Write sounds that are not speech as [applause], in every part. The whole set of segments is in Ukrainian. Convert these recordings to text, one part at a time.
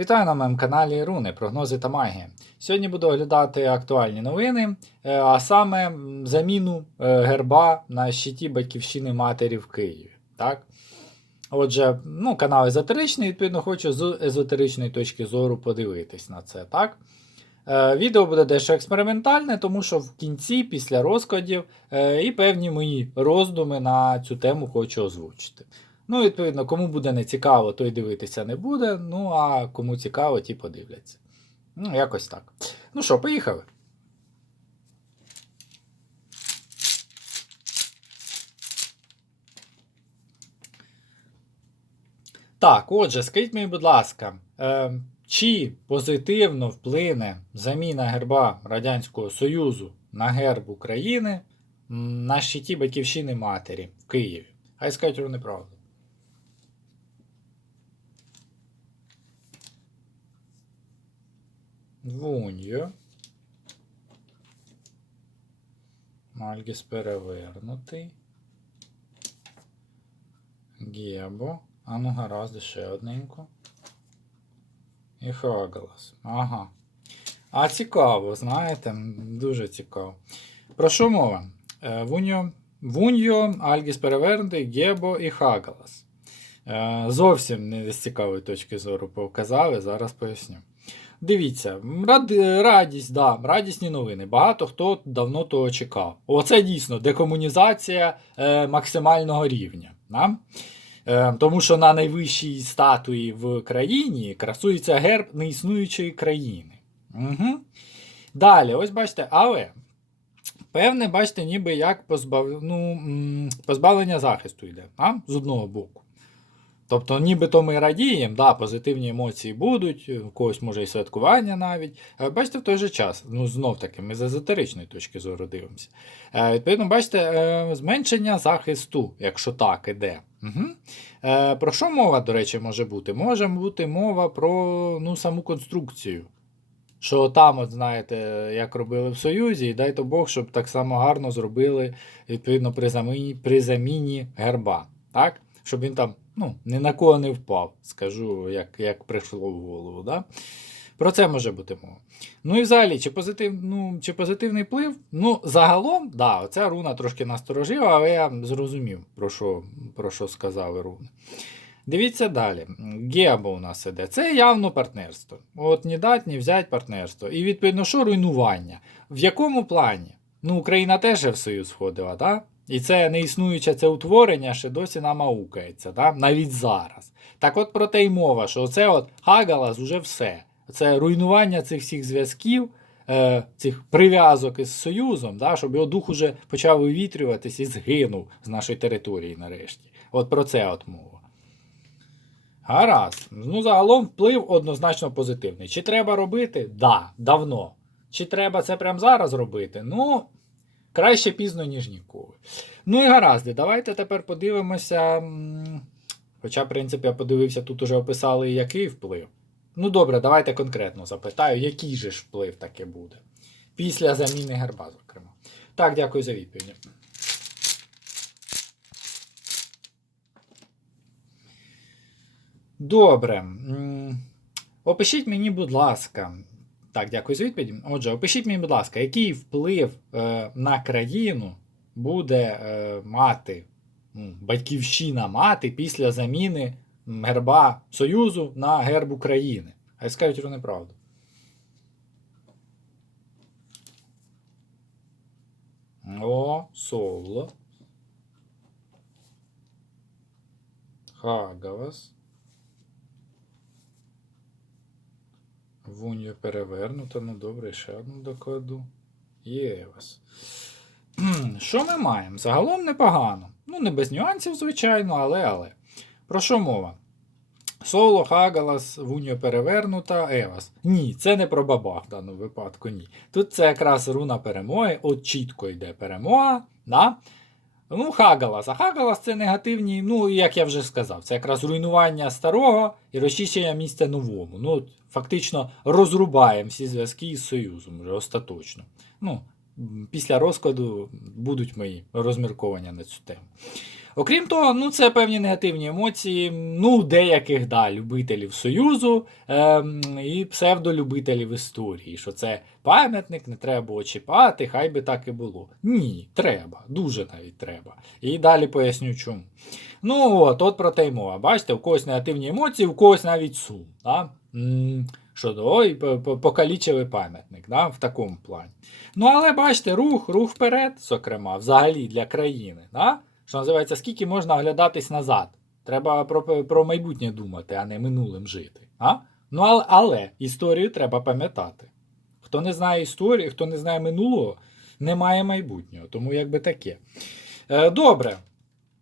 Вітаю на моєму каналі Руни, прогнози та магія. Сьогодні буду оглядати актуальні новини, е, а саме заміну е, герба на щиті батьківщини матері в Києві. Так? Отже, ну, канал езотеричний, відповідно, хочу з езотеричної точки зору подивитись на це. Так? Е, Відео буде дещо експериментальне, тому що в кінці, після розкладів, і певні мої роздуми на цю тему хочу озвучити. Ну, відповідно, кому буде не цікаво, той дивитися не буде. Ну, а кому цікаво, ті подивляться. Ну, якось так. Ну що, поїхали. Так, отже, скажіть мені, будь ласка, е, чи позитивно вплине заміна герба Радянського Союзу на герб України на щиті Батьківщини Матері в Києві? Хай скажуть вони правду. Вуньо. Мальгіс перевернутий. Гебо. А ну гаразд, ще одненько. І Хагалас. Ага. А цікаво, знаєте, дуже цікаво. Про що мова? Е, Вуньо, Вуньо, Альгіс перевернутий, Гебо і Хагалас. Е, Зовсім не з цікавої точки зору показали, зараз поясню. Дивіться, рад, радість, да, радісні новини. Багато хто давно того чекав. Оце дійсно декомунізація е, максимального рівня. Да? Е, тому що на найвищій статуї в країні красується герб неіснуючої країни. Угу. Далі, ось бачите, але певне, бачите, ніби як позбав... ну, позбавлення захисту йде а? з одного боку. Тобто, нібито ми радіємо, да, позитивні емоції будуть, у когось може і святкування навіть. Але бачите, в той же час, ну знов таки, ми з езотеричної точки зору дивимося. Е, відповідно, бачите, е, зменшення захисту, якщо так іде. Угу. Е, про що мова, до речі, може бути? Може бути мова про ну, саму конструкцію. Що там, от знаєте, як робили в Союзі, і дай то Бог, щоб так само гарно зробили відповідно при заміні, при заміні герба. Так? Щоб він там ну, ні на кого не впав, скажу, як як прийшло в голову. Да? Про це може бути мова. Ну і взагалі, чи, позитив, ну, чи позитивний вплив? Ну, загалом, да, оця руна трошки насторожила, але я зрозумів, про що, про що сказали руни. Дивіться далі. Геабо у нас іде. Це явно партнерство. От ні дать, ні взять партнерство. І відповідно, що руйнування? В якому плані? Ну, Україна теж в Союз входила, так? Да? І це неіснуюче це утворення ще досі нам аукається, да? навіть зараз. Так от про те й мова, що це от Хагалас уже все. Це руйнування цих всіх зв'язків, е, цих прив'язок із Союзом, да? щоб його дух уже почав вивітрюватись і згинув з нашої території нарешті. От про це от мова. Гаразд. Ну, загалом вплив однозначно позитивний. Чи треба робити? Да, давно. Чи треба це прямо зараз робити? Ну, краще пізно, ніж ніколи. Ну і гаразд, давайте тепер подивимося. Хоча, в принципі, я подивився, тут уже описали, який вплив. Ну, добре, давайте конкретно запитаю, який же ж вплив таке буде. Після заміни герба, зокрема. Так, дякую за відповідь. Добре. Опишіть мені, будь ласка. Так, дякую за відповідь. Отже, опишіть мені, будь ласка, який вплив е, на країну буде е, мати м, батьківщина мати після заміни герба Союзу на герб України? Хай скажуть вони правду. О, Соло. Хагавас. Вуньо перевернуто, ну добре, ще одну докладу. Кхм, [clears throat] Що ми маємо? Загалом непогано. Ну, не без нюансів, звичайно, але але. Про що мова? Соло, Хагалас, Вуньо перевернута, Евас. Ні, це не про бабах в даному випадку, ні. Тут це якраз руна перемоги, от чітко йде перемога. Да? Ну, Хагалас. А Хагалас це негативні, ну, як я вже сказав, це якраз руйнування старого і розчищення місця новому. Ну, Фактично розрубаємо всі зв'язки із Союзом вже остаточно. Ну, Після розкладу будуть мої розмірковання на цю тему. Окрім того, ну це певні негативні емоції, ну, деяких да, любителів Союзу ем, і псевдолюбителів історії, що це пам'ятник, не треба було чіпати, хай би так і було. Ні, треба, дуже навіть треба. І далі поясню чому. Ну от, от про те й мова. Бачите, у когось негативні емоції, у когось навіть сум. Да? Що ой, по- по- покалічили пам'ятник да? в такому плані. Ну, але бачите, рух, рух вперед, зокрема, взагалі для країни. Да? Що називається, скільки можна оглядатись назад. Треба про, про майбутнє думати, а не минулим жити. А? Ну, але, але історію треба пам'ятати. Хто не знає історії, хто не знає минулого, не має майбутнього. Тому якби таке. Е, добре.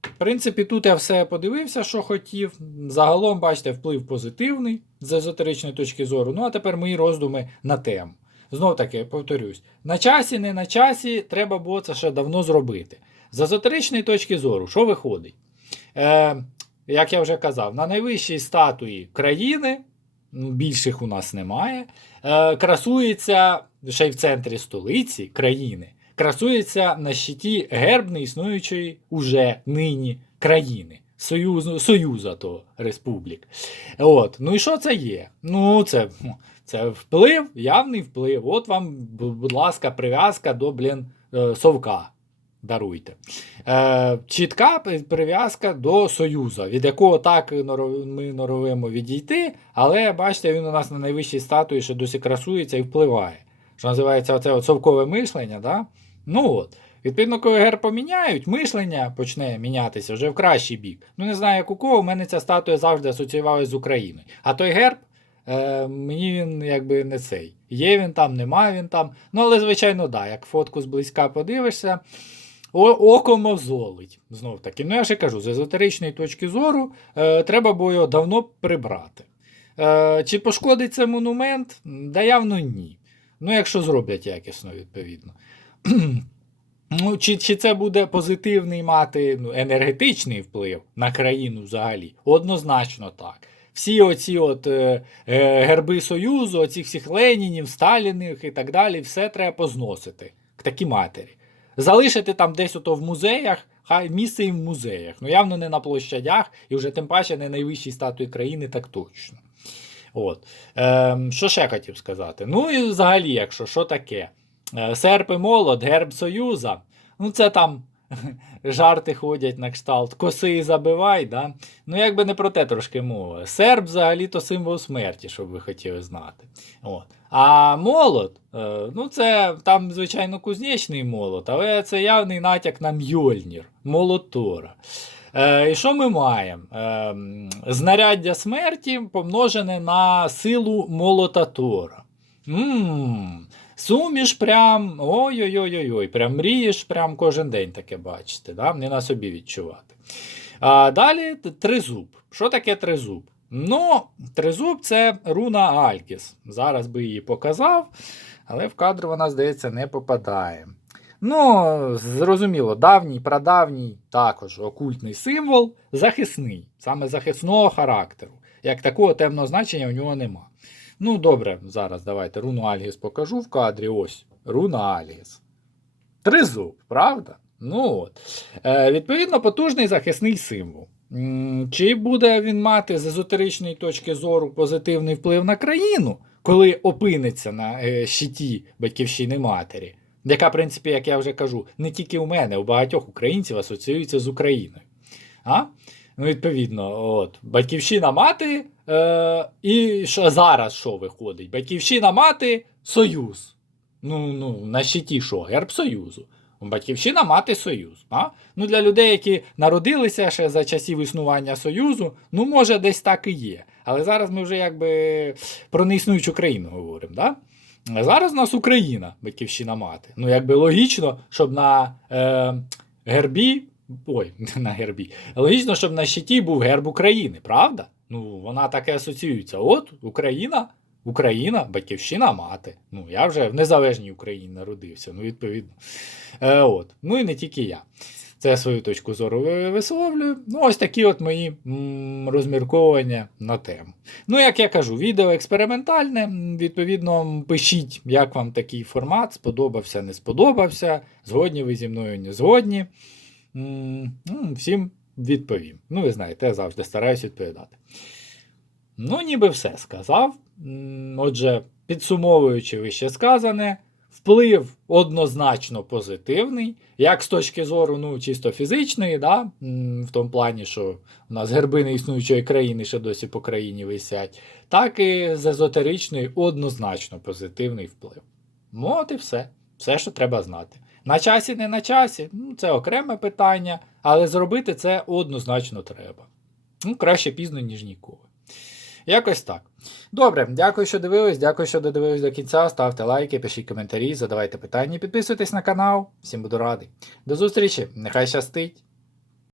В принципі, тут я все подивився, що хотів. Загалом, бачите, вплив позитивний з езотеричної точки зору. Ну, а тепер мої роздуми на тему. Знов таки, повторюсь, на часі, не на часі, треба було це ще давно зробити. З езотеричної точки зору, що виходить? Е, як я вже казав, на найвищій статуї країни, ну, більших у нас немає, е, красується ще й в центрі столиці країни, красується на щиті герб неіснуючої уже нині країни. Союзу, Союза того республік. От. Ну і що це є? Ну, це, це вплив, явний вплив. От вам, будь ласка, прив'язка до блін, е, совка. Даруйте. Е, чітка прив'язка до Союзу, від якого так ми норовимо відійти, але бачите, він у нас на найвищій статуї ще досі красується і впливає. Що називається оце совкове мишлення. Да? Ну от. Відповідно, коли герб поміняють, мишлення почне мінятися вже в кращий бік. Ну, не знаю, як у кого, у мене ця статуя завжди асоціювалася з Україною. А той герб, е, мені він якби не цей. Є він там, немає він там. Ну, але, звичайно, да, як фотку зблизька подивишся, око мозолить. Знов таки. Ну, я ще кажу, з езотеричної точки зору е, треба було його давно прибрати. Е, чи пошкодить це монумент? Да явно ні. Ну, якщо зроблять якісно, відповідно. [clears throat] Ну, чи, чи це буде позитивний мати ну, енергетичний вплив на країну взагалі? Однозначно так. Всі оці от е, е, герби Союзу, оці всіх Ленінів, Сталіних і так далі, все треба позносити к такій матері. Залишити там десь ото в музеях, хай місце і в музеях. Ну явно не на площадях, і вже тим паче не найвищій статуї країни, так точно. От. Ем, що ще хотів сказати? Ну і взагалі, якщо що таке? Е, Серп і молот, герб Союза. Ну, це там жарти ходять на кшталт, коси і забивай, да? Ну, якби не про те трошки мова. Серб взагалі то символ смерті, щоб ви хотіли знати. От. А молот, е, ну це там, звичайно, кузнечний молот, але це явний натяк на Мьольнір, молотора. Е, і що ми маємо? Е, знаряддя смерті помножене на силу молота Тора. Ммм, суміш прям. Ой-ой-ой, прям мрієш прям кожен день таке бачите, да? не на собі відчувати. А далі тризуб. Що таке тризуб? Ну, тризуб це руна Алькіс. Зараз би її показав, але в кадр вона, здається, не попадає. Ну, зрозуміло, давній, прадавній також окультний символ, захисний, саме захисного характеру. Як такого темного значення у нього нема. Ну, добре, зараз давайте руну Альгіс покажу в кадрі. Ось руна Альгіс. Тризуб, правда? Ну от. Е, відповідно, потужний захисний символ. Чи буде він мати з езотеричної точки зору позитивний вплив на країну, коли опиниться на е, щиті батьківщини матері? Яка, в принципі, як я вже кажу, не тільки у мене, у багатьох українців асоціюється з Україною. А? Ну, відповідно, от, батьківщина мати, е, і що зараз що виходить? Батьківщина мати Союз. Ну, ну, на щиті що? Герб Союзу. Батьківщина мати Союз. А? Ну, для людей, які народилися ще за часів існування Союзу, ну, може, десь так і є. Але зараз ми вже якби про неіснуючу країну говоримо. Да? Зараз у нас Україна, батьківщина мати. Ну, якби логічно, щоб на е, гербі. Ой, [laughs] на гербі. Логічно, щоб на щиті був герб України, правда? Ну, вона таке асоціюється. От Україна, Україна, батьківщина мати. Ну, я вже в незалежній Україні народився, ну, відповідно. Е, от. Ну і не тільки я. Це свою точку зору висловлюю. Ну, ось такі от мої м, розмірковування на тему. Ну, як я кажу, відео експериментальне. Відповідно, пишіть, як вам такий формат, сподобався, не сподобався. Згодні ви зі мною, не згодні. Всім відповім. Ну, ви знаєте, я завжди стараюсь відповідати. Ну, ніби все сказав. Отже, підсумовуючи вище сказане, вплив однозначно позитивний, як з точки зору ну, чисто фізичної, да? в тому плані, що у нас герби неіснуючої країни ще досі по країні висять, так і з езотеричної однозначно позитивний вплив. Ну, от і все. Все, що треба знати. На часі, не на часі, ну, це окреме питання, але зробити це однозначно треба. Ну, краще пізно, ніж ніколи. Якось так. Добре, дякую, що дивились, дякую, що додивились до кінця. Ставте лайки, пишіть коментарі, задавайте питання, підписуйтесь на канал. Всім буду радий. До зустрічі, нехай щастить!